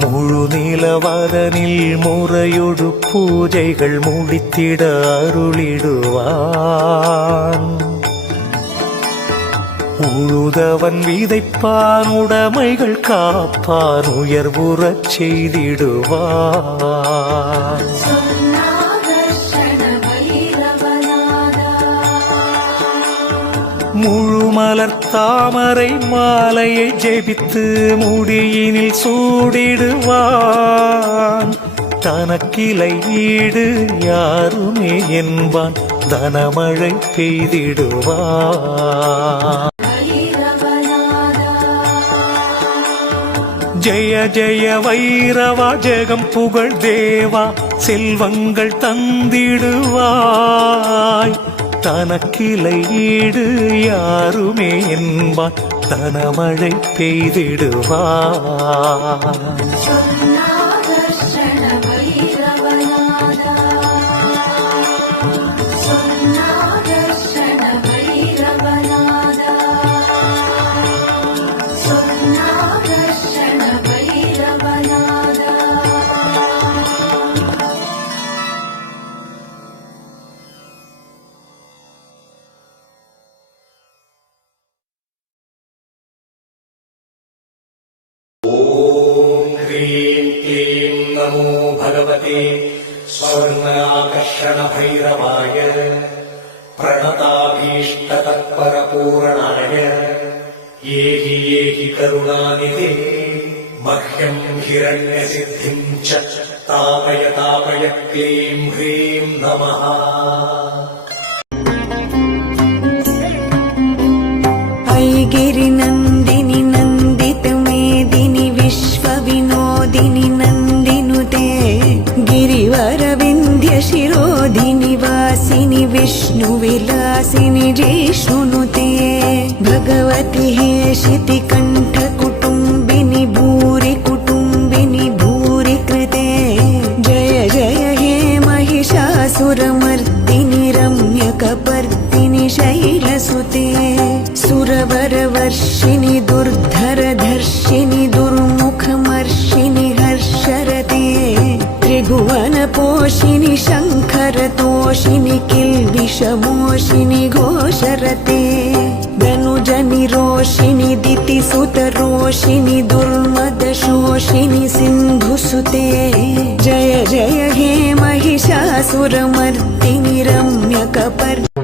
முழு நிலவதனில் முறையொடு பூஜைகள் முடித்திட அருளிடுவான். உழுதவன் விதைப்பான், உடைமைகள் காப்பான், உயர்வுறச் செய்திடுவான். முழுமலர் தாமரை மாலையை ஜெபித்து முடியினில் சூடிடுவான். தனக்கிளை ஈடு யாருமே என்பான், தனமழை பெய்திடுவான். ஜெய ஜெய வைரவா, ஜெகம் புகழ் தேவா, செல்வங்கள் தந்திடுவாய். தனக்கிளை ஈடு யாருமே என்பான், தனமழை பெய்திடுவான். ओम ह्रीं क्लीं नमो भगवते स्वर्णाकर्षण भैरवाय प्रणताभीष्टतत्परपूरणाय येहि करुणानिधे मह्यं हिरण्यसिद्धिं च तापय तापय क्लीं ह्रीं नमः। ऐगिरिनन्दिनि नन्दितमेदिनि विश्वविनोदिनि नन्दिनुते गिरिवरविन्ध्यशिरोधिनि वासिनि विष्णुविलासिनि जिष्णुनुते भगवति हेशितिकण्ठकुटुम्बिनि भूरि कुटुम्बिनि भूरि कृते जय जय हे महिषासुरमर्दिनि रम्यकपर्दिनि शैलसुते सुरवरवर्षिणि दुर्धरधर्षिणि दुर्मुखमर्षिणि हर्षरते त्रिभुवनपोषिणि शङ्खरतोषिणि किल्बिषमोषिणि घोषरते धनुजनिरोषिणि दितिसुतरोषिणि दुर्मदशोषिणि सिन्धुसुते जय जय हे महिषासुरमर्दिनि रम्यकपर्दिनि